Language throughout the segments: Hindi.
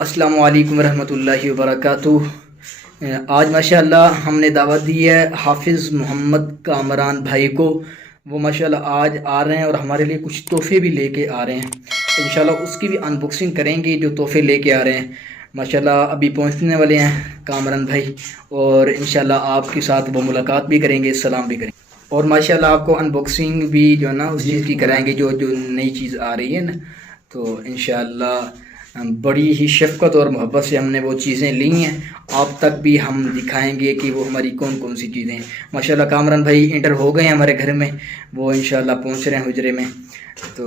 अस्सलामु अलैकुम रहमतुल्लाहि व बरकातुहू। आज माशाअल्लाह हमने दावत दी है हाफिज़ मोहम्मद कामरान भाई को। वो माशाअल्लाह आज आ रहे हैं और हमारे लिए कुछ तोहफ़े भी लेके आ रहे हैं। इंशाल्लाह उसकी भी अनबॉक्सिंग करेंगे जो तोहफ़े लेके आ रहे हैं। माशाअल्लाह अभी पहुंचने वाले हैं कामरान भाई, और इंशाल्लाह आपके साथ वो मुलाकात भी करेंगे, सलाम भी करेंगे, और माशाअल्लाह आपको अनबॉक्सिंग भी जो है ना उस चीज़ की कराएंगे जो जो नई चीज़ आ रही है ना। तो इंशाअल्लाह बड़ी ही शफ़क़त और मोहब्बत से हमने वो चीज़ें ली हैं। आप तक भी हम दिखाएंगे कि वो हमारी कौन कौन सी चीज़ें हैं। माशाल्लाह कामरान भाई इंटर हो गए हैं हमारे घर में, वो इंशाल्लाह पहुंच रहे हैं हुजरे में। तो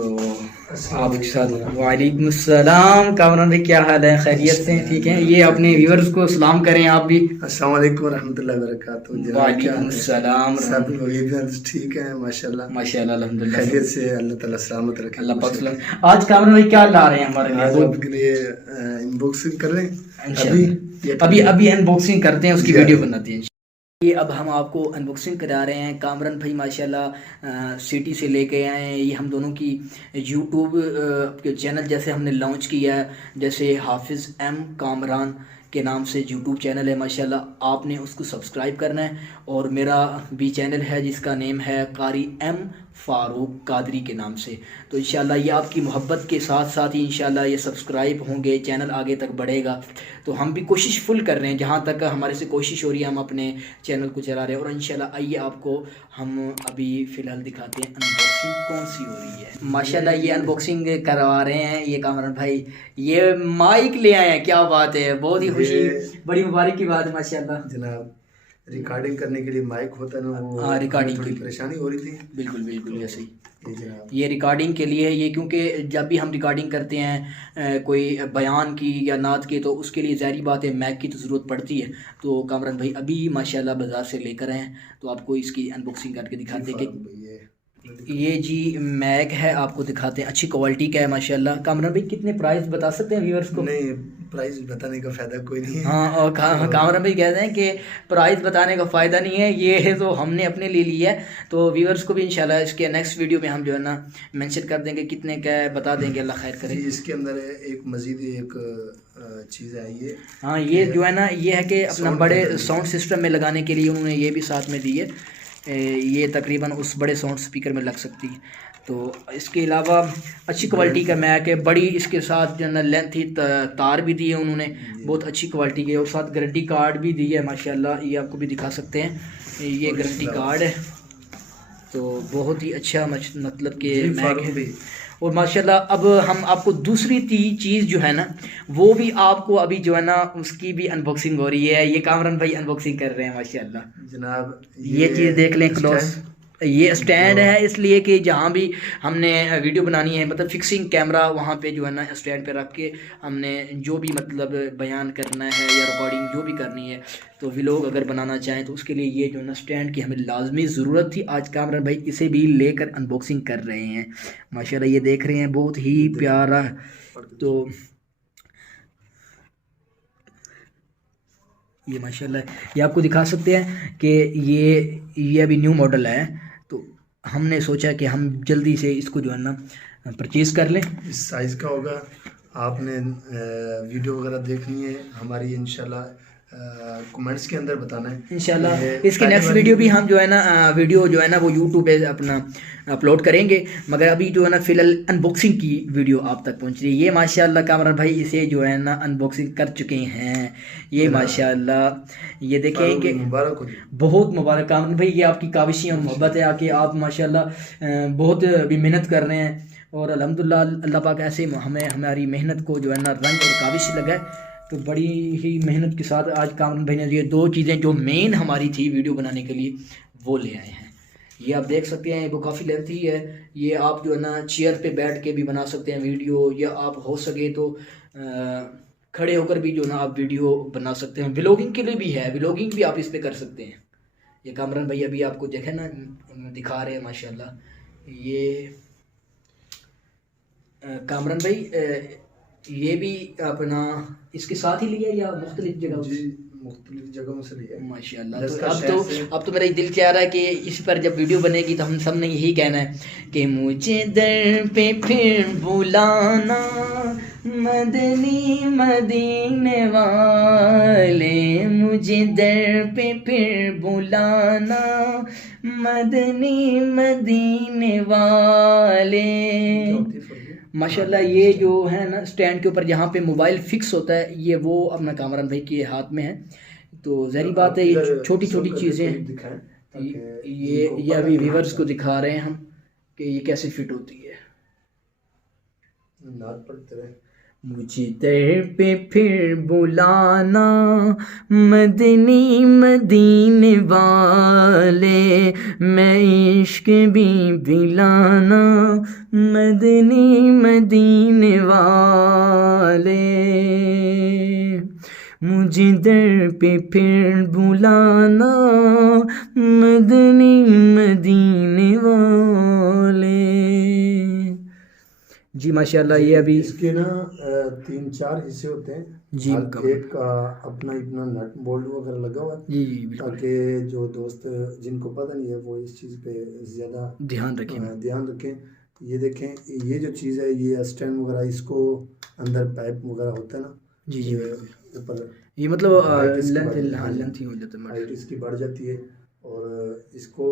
आपके साथ वालेकुम अस्सलाम। कामरान भाई क्या हाल है, खैरियत से हैं? ठीक है। ये अपने व्यूअर्स को सलाम करें आप भी। अस्सलाम वालेकुम रहमतुल्लाहि व बरकातुहू। वालेकुम अस्सलाम। सब वहीद ठीक है माशाल्लाह माशाल्लाह अल्हम्दुलिल्लाह खैरियत से, अल्लाह ताला सलामत रखे। अल्लाह पाक सलाम। आज कामरान भाई क्या ला रहे हैं हमारे लिए? आज आपके लिए अनबॉक्सिंग कर रहे हैं। अभी अनबॉक्सिंग करते हैं, उसकी वीडियो बनाते हैं। ये अब हम आपको अनबॉक्सिंग करा रहे हैं। कामरान भाई माशाल्लाह सिटी से लेके आए हैं। ये हम दोनों की यूट्यूब के चैनल जैसे हमने लॉन्च किया है, जैसे हाफिज़ एम कामरान के नाम से यूट्यूब चैनल है। माशाल्लाह आपने उसको सब्सक्राइब करना है, और मेरा भी चैनल है जिसका नेम है कारी एम फ़ारूक कादरी के नाम से। तो इंशाल्लाह ये आपकी मोहब्बत के साथ साथ ही इंशाल्लाह ये सब्सक्राइब होंगे, चैनल आगे तक बढ़ेगा। तो हम भी कोशिश फुल कर रहे हैं, जहाँ तक हमारे से कोशिश हो रही है हम अपने चैनल को चला रहे हैं। और इंशाल्लाह आइए आपको हम अभी फ़िलहाल दिखाते हैं अनबॉक्सिंग कौन सी हो रही है। माशाल्लाह ये अनबॉक्सिंग करवा रहे हैं ये कामरान भाई। ये माइक ले आए हैं, क्या बात है, बहुत ही खुशी, बड़ी मुबारक की बात है माशाल्लाह जनाब। रिकॉर्डिंग करने के लिए माइक होता है ना, वो हाँ रिकॉर्डिंग थोड़ी की परेशानी हो रही थी। बिल्कुल बिल्कुल ऐसे ही जनाब ये रिकॉर्डिंग के लिए ये, क्योंकि जब भी हम रिकॉर्डिंग करते हैं कोई बयान की या नात की, तो उसके लिए ज़ाहिर बात है मैक की तो ज़रूरत पड़ती है। तो कामरान भाई अभी माशाल्लाह बाज़ार से लेकर आए हैं, तो आपको इसकी अनबॉक्सिंग करके दिखाते हैं कि ये जी मैक है। आपको दिखाते हैं, अच्छी क्वालिटी का है माशाल्लाह। कामरान भाई कितने प्राइस बता सकते हैं व्यूअर्स को? नहीं, प्राइस बताने का फ़ायदा कोई नहीं है। हाँ, और कामरान भाई कहते हैं कि प्राइस बताने का फ़ायदा नहीं है, ये है तो हमने अपने लिए लिया है। तो व्यूअर्स को भी इंशाल्लाह इसके नेक्स्ट वीडियो में हम जो है ना मेंशन कर देंगे, कितने का है बता देंगे, अल्लाह खैर करे। इसके अंदर एक मज़ीद एक चीज़ है ये। हाँ ये जो है ना, ये है कि अपना बड़े साउंड सिस्टम में लगाने के लिए उन्होंने ये भी साथ में दी है। ये तकरीबन उस बड़े साउंड स्पीकर में लग सकती है। तो इसके अलावा अच्छी क्वालिटी का मैक है, बड़ी इसके साथ जो है ना लेंथ ही तार भी दी है उन्होंने, बहुत अच्छी क्वालिटी के, और साथ गारंटी कार्ड भी दी है माशाल्लाह। ये आपको भी दिखा सकते हैं, ये गारंटी कार्ड है। तो बहुत ही अच्छा मतलब कि मैक है। और माशाल्लाह अब हम आपको दूसरी चीज़ जो है ना, वो भी आपको अभी जो है ना उसकी भी अनबॉक्सिंग हो रही है। ये कामरान भाई अनबॉक्सिंग कर रहे हैं माशाल्लाह जनाब। ये चीज़ देख लें क्लोज। ये स्टैंड है, इसलिए कि जहाँ भी हमने वीडियो बनानी है, मतलब फिक्सिंग कैमरा वहाँ पे जो है ना स्टैंड पे रख के हमने जो भी मतलब बयान करना है या रिकॉर्डिंग जो भी करनी है, तो व्लॉग अगर बनाना चाहें तो उसके लिए ये जो है ना स्टैंड की हमें लाजमी ज़रूरत थी। आज कामरान भाई इसे भी लेकर अनबॉक्सिंग कर रहे हैं माशाल्लाह। ये देख रहे हैं, बहुत ही प्यारा। तो ये माशाल्लाह ये आपको दिखा सकते हैं कि ये अभी न्यू मॉडल है। तो हमने सोचा कि हम जल्दी से इसको जो है ना परचेज़ कर लें। इस साइज़ का होगा। आपने वीडियो वगैरह देखनी है हमारी, इंशाल्लाह कमेंट्स के अंदर बताना है इंशाल्लाह। इसकी नेक्स्ट वीडियो भी हम जो है ना वीडियो जो है ना वो यूट्यूब पे अपना अपलोड करेंगे, मगर अभी जो है ना फ़िलहाल अनबॉक्सिंग की वीडियो आप तक पहुंच रही है। ये माशाल्लाह कामरान भाई इसे जो है ना अनबॉक्सिंग कर चुके हैं। ये माशाल्लाह ये देखें कि बहुत मुबारक कामरान भाई, ये आपकी काविशी और मोहब्बत है आके आप माशाल्लाह बहुत भी मेहनत कर रहे हैं। और अल्हम्दुलिल्लाह अल्लाह पाक ऐसे हमें हमारी मेहनत को जो है ना रंग और काविश लगाए। तो बड़ी ही मेहनत के साथ आज कामरान भाई ने ये दो चीज़ें जो मेन हमारी थी वीडियो बनाने के लिए वो ले आए हैं। ये आप देख सकते हैं, वो काफ़ी लेंथी है। ये आप जो है ना चेयर पे बैठ के भी बना सकते हैं वीडियो, या आप हो सके तो खड़े होकर भी जो ना आप वीडियो बना सकते हैं। व्लॉगिंग के लिए भी है, व्लॉगिंग भी आप इस पर कर सकते हैं। ये कामरान भाई अभी आपको देखे ना दिखा रहे हैं माशाल्लाह। ये कामरान भाई ये भी अपना इसके साथ ही लिया या मुख्तलिफ जगह? जी, मुख्तलिफ जगहों से लिया माशाल्लाह। तो अब तो मेरा दिल चाह रहा है कि इस पर जब वीडियो बनेगी तो हम सब ने यही कहना है कि मुझे दर पे फिर बुलाना, मदनी मदीने वाले मुझे दर पे फिर बुलाना, मदनी मदीने वाले। माशाल्लाह ये जो है ना स्टैंड के ऊपर जहाँ पे मोबाइल फिक्स होता है, ये वो अपना कामरान भाई के हाथ में है। तो ज़ाहिर बात है ये छोटी छोटी चीज़ें, ये अभी व्यूअर्स को दिखा रहे हैं हम कि ये कैसे फिट होती है। मुझे दर पे फिर बुलाना, मदनी मदीने वाले, मैं इश्क भी पिलाना, मदनी मदीने वाले, मुझे दर पे फिर बुलाना, मदनी मदीने वाले। जी माशाल्लाह। ये अभी इसके ना 3-4 हिस्से होते हैं जी, हर एक का अपना इतना नट बोल्ट वगैरह लगा हुआ है, जी बिल्कुल, ताकि जो दोस्त जिनको पता नहीं है वो इस चीज़ पे ज़्यादा ध्यान रखें। ध्यान रखें। ये देखें, ये जो चीज़ है ये स्टैंड वगैरह, इसको अंदर पाइप वगैरह होता है ना, जी जी ये बिल्कुल। ऊपर ये मतलब हाइट इसकी लेंथ, बढ़- हाँ लेंथ ही हो जाता है। हाइट इसकी बढ़ जाती है, और इसको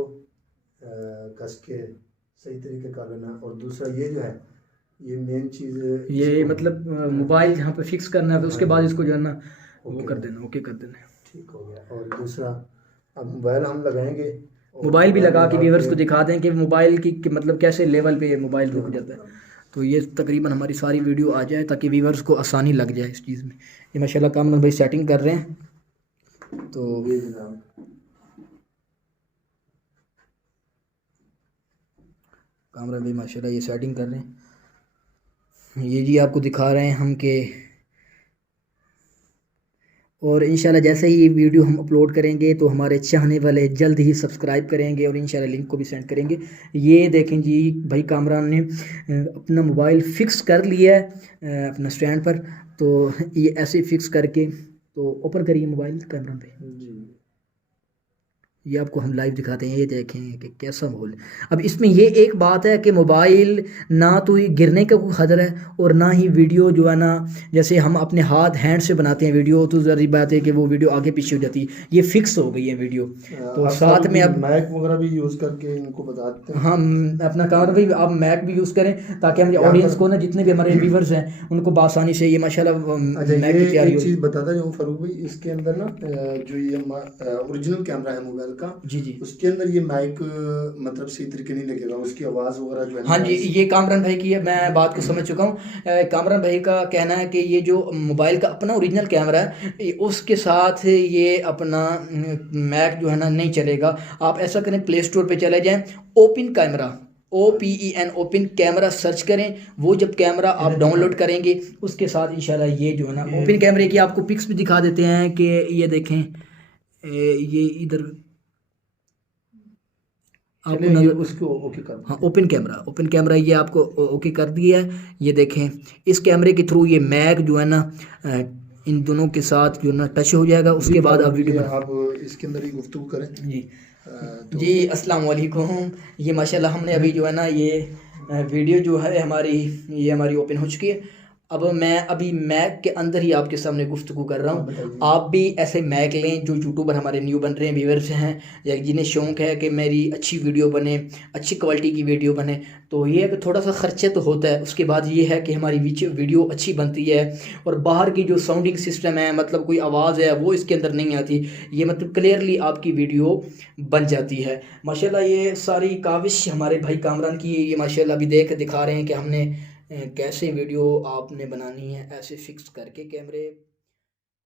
कस के सही तरीके कर लेना। और दूसरा ये जो है, ये मेन चीज़, ये इसको- मतलब मोबाइल जहाँ पे फिक्स करना है तो उसके बाद इसको जो है ना वो ओके कर देना, ओके कर देना। ठीक हो गया। और दूसरा, अब मोबाइल हम लगाएंगे, और मोबाइल भी लगा के व्यूअर्स को के- दिखा दें कि मोबाइल की मतलब कैसे लेवल पे मोबाइल रुक जाता है। तो ये तकरीबन हमारी सारी वीडियो आ जाए ताकि व्यूअर्स को आसानी लग जाए इस चीज़ में। ये माशाल्लाह कामरान भाई सेटिंग कर रहे हैं। तो ये जनाब कामरान भाई माशाल्लाह ये सेटिंग कर रहे हैं। ये जी आपको दिखा रहे हैं हम के, और इंशाल्लाह जैसे ही ये वीडियो हम अपलोड करेंगे तो हमारे चाहने वाले जल्द ही सब्सक्राइब करेंगे और इंशाल्लाह लिंक को भी सेंड करेंगे। ये देखें जी भाई कामरान ने अपना मोबाइल फ़िक्स कर लिया है अपना स्टैंड पर। तो ये ऐसे फिक्स करके, तो ओपन करिए मोबाइल कामरान भाई, जी, ये आपको हम लाइव दिखाते हैं। ये देखें कि कैसा माहौल है। अब इसमें ये एक बात है कि मोबाइल ना तो ये गिरने का कोई खतरा है और ना ही वीडियो जो है ना, जैसे हम अपने हैंड से बनाते हैं वीडियो तो ज़रूरी बात है कि वो वीडियो आगे पीछे हो जाती है। ये फिक्स हो गई है वीडियो। तो साथ में अब मैक वगैरह भी यूज़ करके इनको बताते हैं। हम अपना काम भाई आप मैक भी यूज़ करें ताकि हमारे ऑडियंस को ना, जितने भी हमारे व्यूवर्स हैं उनको बासानी से ये माशाल्लाह अच्छा, मैक की ये तैयारी एक हो। चीज़ बताता जाऊँ फारूक भाई, इसके अंदर ना जो ये ओरिजिनल कैमरा है मोबाइल का, जी जी उसके अंदर ये माइक मतलब सही तरीके नहीं लगेगा, उसकी आवाज़ वगैरह जो है हाँ जी, ये कामरान भाई की है, मैं बात को समझ चुका हूँ। कामरान भाई का कहना है कि ये जो मोबाइल का अपना ओरिजिनल कैमरा है उसके साथ ये अपना मैक जो है ना नहीं चलेगा। आप ऐसा करें, प्ले स्टोर पे चले जाएं, open camera, OPEN open camera search करें। वो जब कैमरा आप डाउनलोड करेंगे उसके साथ इंशाल्लाह ये जो है ना ओपन कैमरे की आपको पिक्स भी दिखा देते हैं कि ये देखें, ये इधर आपको नजर उसको ओके कर। हाँ ओपन कैमरा ये आपको ओके कर दिया है। ये देखें, इस कैमरे के थ्रू ये मैक जो है ना इन दोनों के साथ जो ना टच हो जाएगा। उसके बाद आप वीडियो आप इसके अंदर ही गुफ्तगू करें। जी जी अस्सलाम वालेकुम। ये माशाल्लाह हमने अभी जो है ना ये वीडियो जो है हमारी ओपन हो चुकी है। अब मैं अभी मैक के अंदर ही आपके सामने गुफ्तगू कर रहा हूँ। आप भी ऐसे मैक लें, जो यूट्यूबर हमारे न्यू बन रहे हैं, व्यूअर्स हैं या जिन्हें शौक़ है कि मेरी अच्छी वीडियो बने, अच्छी क्वालिटी की वीडियो बने। तो ये है कि थोड़ा सा ख़र्चे तो होता है, उसके बाद ये है कि हमारी वीडियो अच्छी बनती है और बाहर की जो साउंडिंग सिस्टम है, मतलब कोई आवाज़ है वो इसके अंदर नहीं आती। ये मतलब क्लियरली आपकी वीडियो बन जाती है माशाल्लाह। ये सारी काविश हमारे भाई कामरान की है। ये माशाल्लाह अभी दिखा रहे हैं कि हमने कैसे वीडियो आपने बनानी है, ऐसे फिक्स करके कैमरे